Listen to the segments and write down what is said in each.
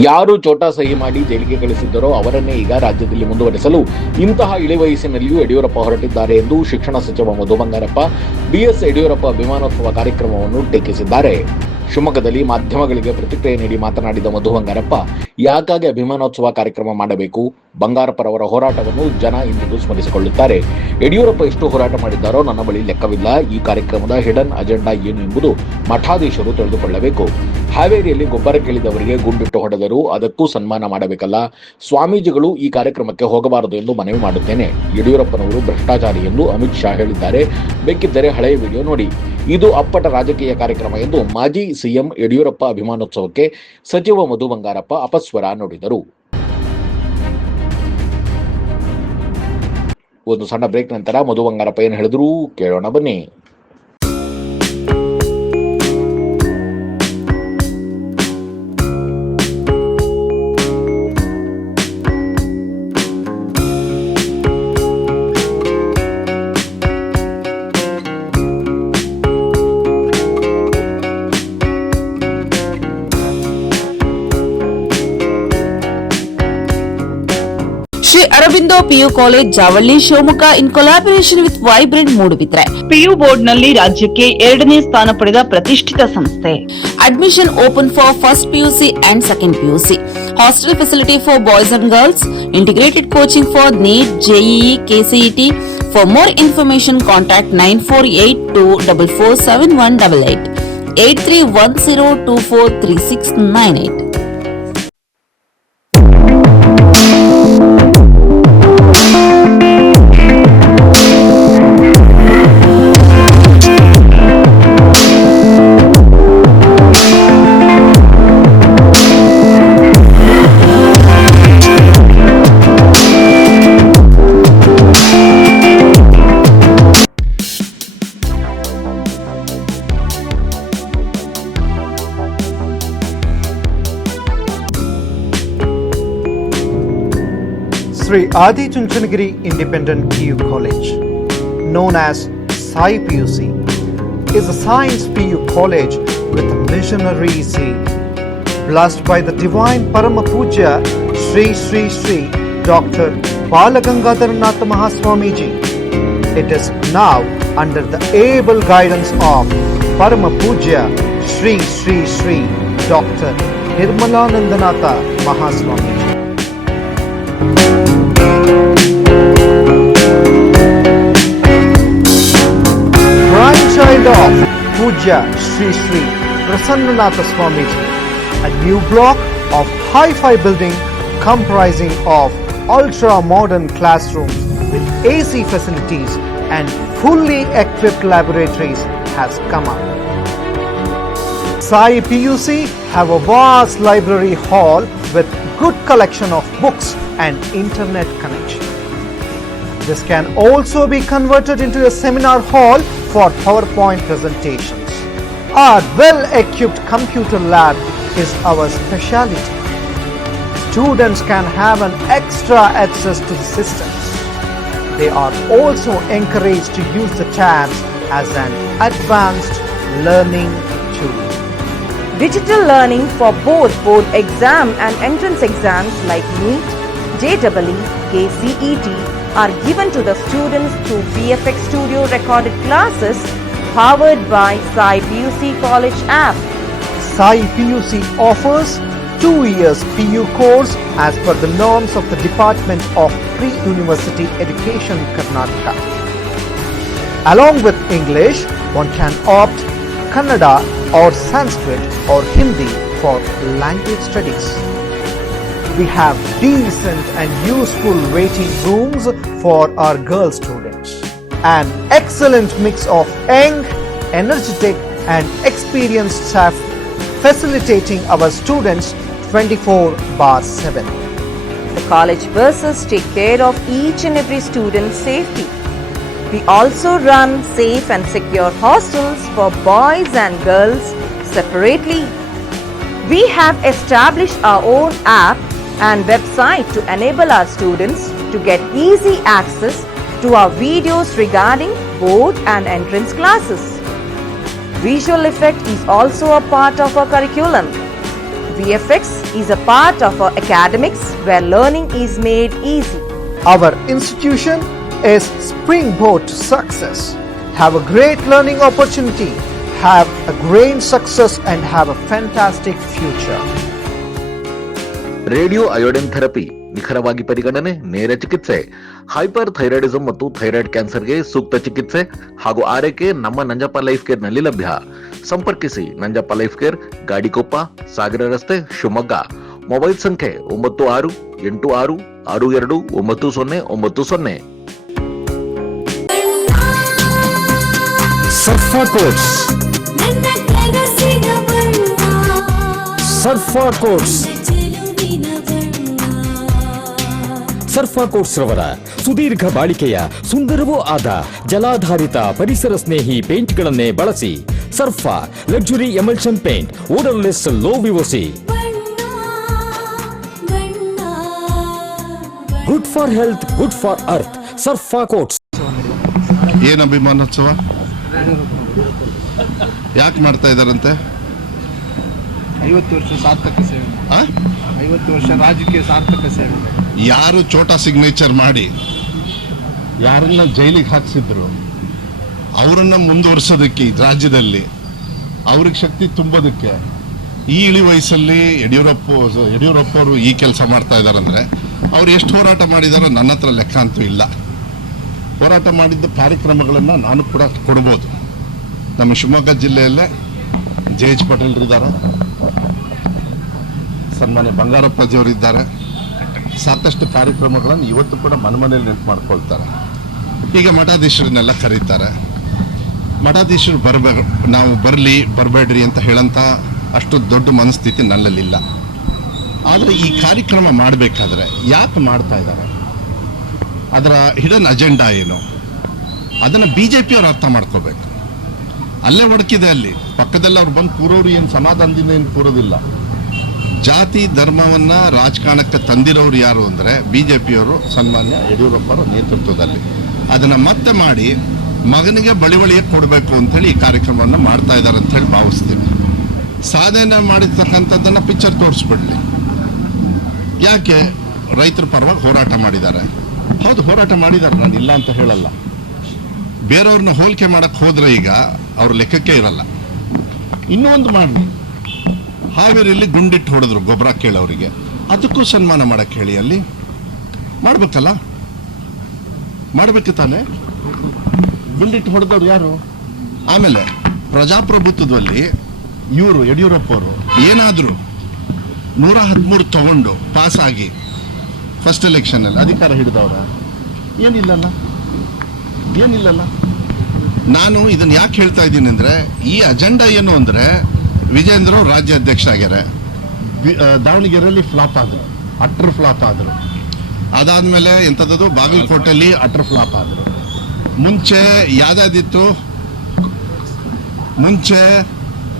ಯಾರು ಚೋಟಾ ಸಹಿ ಮಾಡಿ ಜೈಲಿಗೆ ಕಳಿಸಿದ್ದರೋ ಅವರನ್ನೇ ಈಗ ರಾಜ್ಯದಲ್ಲಿ ಮುಂದುವರೆಸಲು ಇಂತಹ ಇಳಿವಯಸ್ಸಿನಲ್ಲಿಯೂ ಯಡಿಯೂರಪ್ಪ ಹೊರಟಿದ್ದಾರೆ ಎಂದು ಶಿಕ್ಷಣ ಸಚಿವ ಮಧು ಬಂಗಾರಪ್ಪ ಬಿಎಸ್ ಯಡಿಯೂರಪ್ಪ ವಿಮಾನೋತ್ಸವ ಕಾರ್ಯಕ್ರಮವನ್ನು ಟೀಕಿಸಿದ್ದಾರೆ. ಶಿವಮೊಗ್ಗದಲ್ಲಿ ಮಾಧ್ಯಮಗಳಿಗೆ ಪ್ರತಿಕ್ರಿಯೆ ನೀಡಿ ಮಾತನಾಡಿದ ಮಧು ಬಂಗಾರಪ್ಪ, ಯಾಕಾಗಿ ಅಭಿಮಾನೋತ್ಸವ ಕಾರ್ಯಕ್ರಮ ಮಾಡಬೇಕು? ಬಂಗಾರಪ್ಪರವರ ಹೋರಾಟವನ್ನು ಜನ ಇಂದಿಗೂ ಸ್ಮರಿಸಿಕೊಳ್ಳುತ್ತಾರೆ. ಯಡಿಯೂರಪ್ಪ ಎಷ್ಟು ಹೋರಾಟ ಮಾಡಿದ್ದಾರೋ ನನ್ನ ಬಳಿ ಲೆಕ್ಕವಿಲ್ಲ. ಈ ಕಾರ್ಯಕ್ರಮದ ಹಿಡನ್ ಅಜೆಂಡಾ ಏನು ಎಂಬುದು ಮಠಾಧೀಶರು ತಿಳಿದುಕೊಳ್ಳಬೇಕು. ಹಾವೇರಿಯಲ್ಲಿ ಗೊಬ್ಬರ ಕೇಳಿದವರಿಗೆ ಗುಂಡಿಟ್ಟು ಹೊಡೆದರು, ಅದಕ್ಕೂ ಸನ್ಮಾನ ಮಾಡಬೇಕಲ್ಲ. ಸ್ವಾಮೀಜಿಗಳು ಈ ಕಾರ್ಯಕ್ರಮಕ್ಕೆ ಹೋಗಬಾರದು ಎಂದು ಮನವಿ ಮಾಡುತ್ತೇನೆ. ಯಡಿಯೂರಪ್ಪನವರು ಭ್ರಷ್ಟಾಚಾರಿ ಎಂದು ಅಮಿತ್ ಶಾ ಹೇಳಿದ್ದಾರೆ. ಬೇಕಿದ್ದರೆ ಹಳೆಯ ವಿಡಿಯೋ ನೋಡಿ. ಇದು ಅಪ್ಪಟ ರಾಜಕೀಯ ಕಾರ್ಯಕ್ರಮ ಎಂದು ಮಾಜಿ ಸಿಎಂ ಯಡಿಯೂರಪ್ಪ ಅಭಿಮಾನೋತ್ಸವಕ್ಕೆ ಸಚಿವ ಮಧು ಬಂಗಾರಪ್ಪ ಅಪಸ್ವರ ನುಡಿದರು. ಒಂದು ಸಣ್ಣ ಬ್ರೇಕ್ ನಂತರ ಮಧು ಬಂಗಾರಪ್ಪ ಏನು ಹೇಳಿದ್ರು ಕೇಳೋಣ ಬನ್ನಿ. Sri Aurobindo PU College Javalli Shivamogga in collaboration with Vibrant Moodbidri PU board ನಲ್ಲಿ ರಾಜ್ಯಕ್ಕೆ 2ನೇ ಸ್ಥಾನ ಪಡೆದ ಪ್ರತಿಷ್ಠಿತ ಸಂಸ್ಥೆ. Admission open for first PUC and second PUC. Hostel facility for boys and girls. Integrated coaching for NEET, JEE, KCET. For more information contact 9482447188 8310243698. Sri Adi Chunchanagiri Independent PU College, known as Sai PUC, is a science PU college with a missionary zeal. Blessed by the divine Parama Puja Sri Sri Sri Dr. Balagangadharanath Mahaswamiji, it is now under the able guidance of Parama Puja Sri Sri Sri Dr. Nirmalanandanatha Mahaswamiji. Grandchild of Puja Sri Sri Prasannanatha Swamiji, a new block of hi-fi building comprising of ultra-modern classrooms with AC facilities and fully equipped laboratories has come up. Sai PUC have a vast library hall with good collection of books and internet connection. This can also be converted into a seminar hall for PowerPoint presentations. Our well-equipped computer lab is our specialty. Students can have an extra access to the systems. They are also encouraged to use the tabs as an advanced learning tool. Digital learning for both board exam and entrance exams like NEET, JEE, KCET are given to the students through VFX Studio recorded classes powered by Sai PUC College app. Sai PUC offers 2 years PU course as per the norms of the Department of Pre-University Education Karnataka. Along with English, one can opt Kannada or Sanskrit or Hindi for language studies. We have decent and useful waiting rooms for our girl students. An excellent mix of young, energetic and experienced staff facilitating our students 24/7. The college buses take care of each and every student's safety. We also run safe and secure hostels for boys and girls separately. We have established our own app and website to enable our students to get easy access to our videos regarding board and entrance classes. Visual effect is also a part of our curriculum. VFX is a part of our academics where learning is made easy. Our institution is springboard to success. Have a great learning opportunity, have a great success and have a fantastic future. Radio iodine therapy ನಿಖರವಾಗಿ ಪರಿಗಣನೆ, ನೇರ ಚಿಕಿತ್ಸೆ, hyper ಥೈರಾಯ್ಡಿಸಂ ಮತ್ತು thyroid ಕ್ಯಾನ್ಸರ್ಗೆ ಸೂಕ್ತ ಚಿಕಿತ್ಸೆ ಹಾಗೂ ಆರೈಕೆ ನಮ್ಮ ನಂಜಪ್ಪ ಲೈಫ್ ಕೇರ್ ನಲ್ಲಿ ಲಭ್ಯ. ಸಂಪರ್ಕಿಸಿ ನಂಜಪ್ಪ ಲೈಫ್ ಕೇರ್, ಗಾಡಿಕೊಪ್ಪ, ಸಾಗರ ರಸ್ತೆ, ಶಿವಮೊಗ್ಗ. ಮೊಬೈಲ್ ಸಂಖ್ಯೆ 9686629090. ಸರ್ಫಾ ಕೋಟ್ಸ್, ಸರ್ಫಾ ಕೋಟ್ಸ್, ಸರ್ಫಾ ಕೋಟ್ಸ್ ರವರ ಸುದೀರ್ಘ ಬಾಳಿಕೆಯ ಸುಂದರವೂ ಆದ ಜಲಾಧಾರಿತ ಪರಿಸರ ಸ್ನೇಹಿ ಪೇಂಟ್ಗಳನ್ನೇ ಬಳಸಿ. Sarfa luxury emulsion paint, odourless, low VOC, good for health, good for earth. Sarfa coats. ಏನು ಅಭಿಮಾನೋತ್ಸವ ಯಾಕೆ ಮಾಡ್ತಾ ಇದ್ದಾರಂತೆ? 50 ವರ್ಷ ಸಾರ್ಥಕ ಸೇವೆ, 50 ವರ್ಷ ರಾಜಕೀಯ ಸಾರ್ಥಕ ಸೇವೆ. ಯಾರು ಚೋಟಾ ಸಿಗ್ನೇಚರ್ ಮಾಡಿ ಯಾರನ್ನ ಜೈಲಿಗೆ ಹಾಕ್ಸಿದ್ರು ಅವರನ್ನ ಮುಂದುವರ್ಸೋದಕ್ಕೆ ಈ ರಾಜ್ಯದಲ್ಲಿ ಅವ್ರಿಗೆ ಶಕ್ತಿ ತುಂಬೋದಕ್ಕೆ ಈ ಇಳಿ ವಯಸ್ಸಲ್ಲಿ ಯಡಿಯೂರಪ್ಪ ಅವರು ಈ ಕೆಲಸ ಮಾಡ್ತಾ ಇದ್ದಾರಂದ್ರೆ ಅವ್ರು ಎಷ್ಟು ಹೋರಾಟ ಮಾಡಿದಾರೋ ನನ್ನ ಹತ್ರ ಲೆಕ್ಕ ಅಂತೂ ಇಲ್ಲ. ಹೋರಾಟ ಮಾಡಿದ್ದ ಕಾರ್ಯಕ್ರಮಗಳನ್ನು ನಾನು ಕೂಡ ಕೊಡ್ಬೋದು. ನಮ್ಮ ಶಿವಮೊಗ್ಗ ಜಿಲ್ಲೆಯಲ್ಲೇ JH ಪಟೇಲ್ರಿದ್ದಾರೆ, ಸನ್ಮಾನ್ಯ ಬಂಗಾರಪ್ಪಾಜಿಯವರಿದ್ದಾರೆ. ಸಾಕಷ್ಟು ಕಾರ್ಯಕ್ರಮಗಳನ್ನು ಇವತ್ತು ಕೂಡ ಮನೆಯಲ್ಲಿ ನೆನಪು ಮಾಡ್ಕೊಳ್ತಾರೆ. ಈಗ ಮಠಾಧೀಶರನ್ನೆಲ್ಲ ಕರೀತಾರೆ. ಮಠಾಧೀಶರು ನಾವು ಬರಬೇಡ್ರಿ ಅಂತ ಹೇಳಂತ ಅಷ್ಟು ದೊಡ್ಡ ಮನಸ್ಥಿತಿ ನನ್ನಲ್ಲಿಲ್ಲ. ಆದರೆ ಈ ಕಾರ್ಯಕ್ರಮ ಮಾಡಬೇಕಾದ್ರೆ ಯಾಕೆ ಮಾಡ್ತಾ ಇದ್ದಾರೆ, ಅದರ ಹಿಡನ್ ಅಜೆಂಡಾ ಏನು, ಅದನ್ನು BJPಯವರು ಅರ್ಥ ಮಾಡ್ಕೋಬೇಕು. ಅಲ್ಲೇ ಒಡಕಿದೆ, ಅಲ್ಲಿ ಪಕ್ಕದಲ್ಲಿ ಅವ್ರು ಬಂದು ಕೂರೋರು ಏನು ಸಮಾಧಾನದಿಂದ ಏನು ಕೂರೋದಿಲ್ಲ. ಜಾತಿ ಧರ್ಮವನ್ನು ರಾಜಕಾರಣಕ್ಕೆ ತಂದಿರೋರು ಯಾರು ಅಂದರೆ BJPಯವರು, ಸನ್ಮಾನ್ಯ ಯಡಿಯೂರಪ್ಪರ ನೇತೃತ್ವದಲ್ಲಿ. ಅದನ್ನು ಮತ್ತೆ ಮಾಡಿ ಮಗನಿಗೆ ಬಳಿವಳಿಗೆ ಕೊಡಬೇಕು ಅಂಥೇಳಿ ಈ ಕಾರ್ಯಕ್ರಮವನ್ನು ಮಾಡ್ತಾ ಇದ್ದಾರೆ ಅಂಥೇಳಿ ಭಾವಿಸ್ತೀನಿ. ಸಾಧನೆ ಮಾಡಿರ್ತಕ್ಕಂಥದ್ದನ್ನು ಪಿಕ್ಚರ್ ತೋರಿಸ್ಬಿಡ್ಲಿ. ಯಾಕೆ ರೈತರ ಪರವಾಗಿ ಹೋರಾಟ ಮಾಡಿದ್ದಾರೆ, ಹೌದು ಹೋರಾಟ ಮಾಡಿದ್ದಾರೆ, ನಾನು ಇಲ್ಲ ಅಂತ ಹೇಳಲ್ಲ. ಬೇರೆಯವ್ರನ್ನ ಹೋಲಿಕೆ ಮಾಡಕ್ಕೆ ಹೋದ್ರೆ ಈಗ ಅವ್ರ ಲೆಕ್ಕಕ್ಕೆ ಇರಲ್ಲ. ಇನ್ನೂ ಒಂದು ಮಾಡಿ, ಹಾವೇರಿಯಲ್ಲಿ ಗುಂಡಿಟ್ಟು ಹೊಡೆದ್ರು ಗೊಬ್ಬರ ಕೇಳೋರಿಗೆ, ಅದಕ್ಕೂ ಸನ್ಮಾನ ಮಾಡಕ್ಕೆ ಹೇಳಿ. ಅಲ್ಲಿ ಮಾಡ್ಬೇಕಲ್ಲ, ಮಾಡ್ಬೇಕು ತಾನೆ. ಗುಂಡಿಟ್ಟು ಹೊಡೆದವ್ರು ಯಾರು? ಆಮೇಲೆ ಪ್ರಜಾಪ್ರಭುತ್ವದಲ್ಲಿ ಇವರು ಯಡಿಯೂರಪ್ಪ ಅವರು ಏನಾದರೂ 113 ತಗೊಂಡು ಪಾಸ್ ಆಗಿ ಫಸ್ಟ್ ಎಲೆಕ್ಷನಲ್ಲಿ ಅಧಿಕಾರ ಹಿಡಿದವ್ರ? ಏನಿಲ್ಲಲ್ಲ. ನಾನು ಇದನ್ನು ಯಾಕೆ ಹೇಳ್ತಾ ಇದ್ದೀನಿ ಅಂದರೆ, ಈ ಅಜೆಂಡಾ ಏನು ಅಂದರೆ, ವಿಜೇಂದ್ರ ಅವರು ರಾಜ್ಯ ಅಧ್ಯಕ್ಷ ಆಗ್ಯಾರ, ದಾವಣಗೆರೆಯಲ್ಲಿ ಫ್ಲಾಪ್ ಆದರು, ಅಟ್ರ್ ಫ್ಲಾಪ್ ಆದರು. ಅದಾದಮೇಲೆ ಎಂಥದ್ದು ಬಾಗಲಕೋಟೆಯಲ್ಲಿ ಅಟ್ರ್ ಫ್ಲಾಪ್ ಆದರು. ಮುಂಚೆ ಯಾವುದಾದಿತ್ತು, ಮುಂಚೆ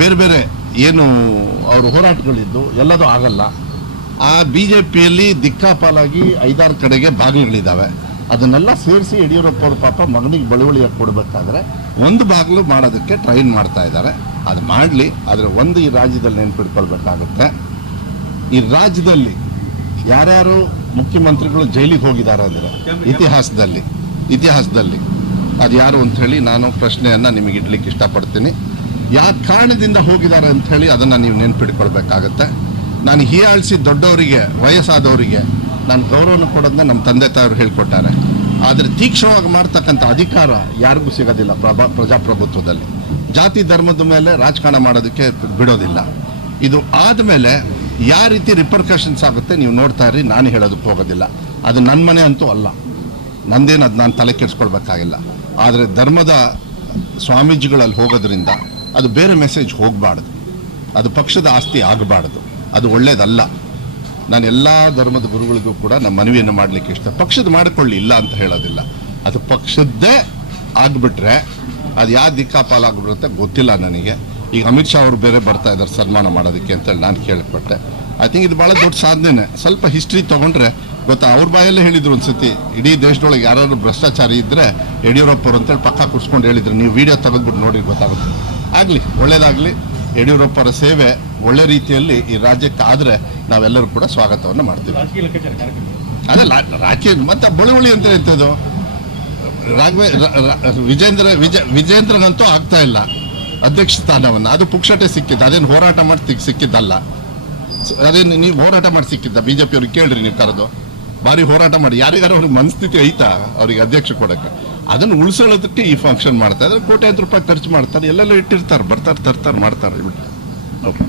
ಬೇರೆ ಬೇರೆ ಏನು ಅವ್ರ ಹೋರಾಟಗಳಿದ್ದು ಎಲ್ಲದೂ ಆಗಲ್ಲ. ಆ BJPಯಲ್ಲಿ ದಿಕ್ಕಾಪಾಲಾಗಿ 5-6 ಕಡೆಗೆ ಬಾಗಿಲುಗಳಿದ್ದಾವೆ. ಅದನ್ನೆಲ್ಲ ಸೇರಿಸಿ ಯಡಿಯೂರಪ್ಪ ಅವ್ರ ಪಾಪ ಮಗನಿಗೆ ಬಳುವಳಿಯಾಗಿ ಕೊಡಬೇಕಾದ್ರೆ ಒಂದು ಬಾಗಿಲು ಮಾಡೋದಕ್ಕೆ ಟ್ರೈನ್ ಮಾಡ್ತಾ ಇದ್ದಾರೆ. ಅದು ಮಾಡಲಿ. ಆದರೆ ಒಂದು ಈ ರಾಜ್ಯದಲ್ಲಿ ನೆನ್ಪಿಟ್ಕೊಳ್ಬೇಕಾಗುತ್ತೆ, ಈ ರಾಜ್ಯದಲ್ಲಿ ಯಾರ್ಯಾರು ಮುಖ್ಯಮಂತ್ರಿಗಳು ಜೈಲಿಗೆ ಹೋಗಿದ್ದಾರೆ ಅಂದರೆ ಇತಿಹಾಸದಲ್ಲಿ ಅದು ಯಾರು ಅಂಥೇಳಿ ನಾನು ಪ್ರಶ್ನೆಯನ್ನು ನಿಮಗೆ ಇಡ್ಲಿಕ್ಕೆ ಇಷ್ಟಪಡ್ತೀನಿ. ಯಾವ ಕಾರಣದಿಂದ ಹೋಗಿದ್ದಾರೆ ಅಂಥೇಳಿ ಅದನ್ನು ನೀವು ನೆನ್ಪಿಟ್ಕೊಳ್ಬೇಕಾಗತ್ತೆ. ನಾನು ಹೀಯಾಳಿಸಿ ದೊಡ್ಡವರಿಗೆ, ವಯಸ್ಸಾದವರಿಗೆ ನಾನು ಗೌರವನ ಕೊಡೋದನ್ನ ನಮ್ಮ ತಂದೆ ತಾಯಿಯವರು ಹೇಳ್ಕೊಟ್ಟಾರೆ. ಆದರೆ ತೀಕ್ಷ್ಣವಾಗಿ ಮಾಡ್ತಕ್ಕಂಥ ಅಧಿಕಾರ ಯಾರಿಗೂ ಸಿಗೋದಿಲ್ಲ ಪ್ರಜಾಪ್ರಭುತ್ವದಲ್ಲಿ. ಜಾತಿ ಧರ್ಮದ ಮೇಲೆ ರಾಜಕಾರಣ ಮಾಡೋದಕ್ಕೆ ಬಿಡೋದಿಲ್ಲ. ಇದು ಆದಮೇಲೆ ಯಾವ ರೀತಿ ರಿಪರ್ಕಷನ್ಸ್ ಆಗುತ್ತೆ ನೀವು ನೋಡ್ತಾ ಇರಿ. ನಾನು ಹೇಳೋದಕ್ಕೆ ಹೋಗೋದಿಲ್ಲ. ಅದು ನನ್ನ ಮನೆ ಅಂತೂ ಅಲ್ಲ, ನಂದೇನು ಅದು ನಾನು ತಲೆ ಕೆಡಿಸ್ಕೊಳ್ಬೇಕಾಗಿಲ್ಲ. ಆದರೆ ಧರ್ಮದ ಸ್ವಾಮೀಜಿಗಳಲ್ಲಿ ಹೋಗೋದ್ರಿಂದ ಅದು ಬೇರೆ ಮೆಸೇಜ್ ಹೋಗಬಾರ್ದು, ಅದು ಪಕ್ಷದ ಆಸ್ತಿ ಆಗಬಾರ್ದು, ಅದು ಒಳ್ಳೇದಲ್ಲ. ನಾನು ಎಲ್ಲ ಧರ್ಮದ ಗುರುಗಳಿಗೂ ಕೂಡ ನಮ್ಮ ಮನವಿಯನ್ನು ಮಾಡಲಿಕ್ಕೆ ಇಷ್ಟ. ಪಕ್ಷದ ಮಾಡಿಕೊಳ್ಳಿ, ಇಲ್ಲ ಅಂತ ಹೇಳೋದಿಲ್ಲ. ಅದು ಪಕ್ಷದ್ದೇ ಆಗಿಬಿಟ್ರೆ ಅದು ಯಾವ ದಿಕ್ಕಾಪಾಲಾಗ್ಬಿಡುತ್ತೆ ಗೊತ್ತಿಲ್ಲ ನನಗೆ. ಈಗ ಅಮಿತ್ ಶಾ ಅವರು ಬೇರೆ ಬರ್ತಾ ಇದ್ದಾರೆ ಸನ್ಮಾನ ಮಾಡೋದಕ್ಕೆ ಅಂತೇಳಿ ನಾನು ಕೇಳ್ಪಟ್ಟೆ. ಐ ಥಿಂಕ್ ಇದು ಭಾಳ ದೊಡ್ಡ ಸಾಧನೆ. ಸ್ವಲ್ಪ ಹಿಸ್ಟ್ರಿ ತೊಗೊಂಡ್ರೆ ಗೊತ್ತಾ. ಅವ್ರ ಬಾಯಲ್ಲೇ ಹೇಳಿದ್ರು ಒಂದ್ಸತಿ, ಇಡೀ ದೇಶದೊಳಗೆ ಯಾರು ಭ್ರಷ್ಟಾಚಾರಿ ಇದ್ದರೆ ಯಡಿಯೂರಪ್ಪ ಅವರು ಅಂತೇಳಿ ಪಕ್ಕ ಕುಡ್ಸ್ಕೊಂಡು ಹೇಳಿದ್ರು. ನೀವು ವಿಡಿಯೋ ತೆಗೆದ್ಬಿಟ್ಟು ನೋಡಿ ಗೊತ್ತಾಗುತ್ತೆ. ಆಗಲಿ, ಒಳ್ಳೇದಾಗಲಿ. ಯಡಿಯೂರಪ್ಪರ ಸೇವೆ ಒಳ್ಳೆ ರೀತಿಯಲ್ಲಿ ಈ ರಾಜ್ಯಕ್ಕೆ ಆದರೆ ನಾವೆಲ್ಲರೂ ಕೂಡ ಸ್ವಾಗತವನ್ನು ಮಾಡ್ತೀವಿ. ಅದಲ್ಲ ರಾಜಕೀಯ ಮತ್ತೆ ಬಳುವಳಿ ಅಂತ ಇರ್ತದು. ವಿಜೇಂದ್ರಗಂತೂ ಆಗ್ತಾ ಇಲ್ಲ ಅಧ್ಯಕ್ಷ ಸ್ಥಾನವನ್ನು. ಅದು ಪುಕ್ಷಟೆ ಸಿಕ್ಕಿದ್ದು, ಅದೇನು ಹೋರಾಟ ಮಾಡಿ ಸಿಕ್ಕಿದ್ದಲ್ಲ. ಅದೇನು ನೀವು ಹೋರಾಟ ಮಾಡಿ ಸಿಕ್ಕಿದ್ದ? BJP ಅವ್ರಿಗೆ ಕೇಳ್ರಿ, ನೀವು ಕರೆದು ಭಾರಿ ಹೋರಾಟ ಮಾಡಿ ಯಾರಿಗಾರು ಅವ್ರಿಗೆ ಮನಸ್ಥಿತಿ ಐತಾ ಅವ್ರಿಗೆ ಅಧ್ಯಕ್ಷ ಕೊಡೋಕ್ಕೆ? ಅದನ್ನು ಉಳಿಸೋದಕ್ಕೆ ಈ ಫಂಕ್ಷನ್ ಮಾಡ್ತಾ ಇದ್ದಾರೆ. ಕೋಟ್ಯಾಂತರ ರೂಪಾಯಿ ಖರ್ಚು ಮಾಡ್ತಾರೆ, ಎಲ್ಲೆಲ್ಲ ಇಟ್ಟಿರ್ತಾರೆ, ಬರ್ತಾರೆ, ತರ್ತಾರೆ, ಮಾಡ್ತಾರೆ. ಓಕೆ.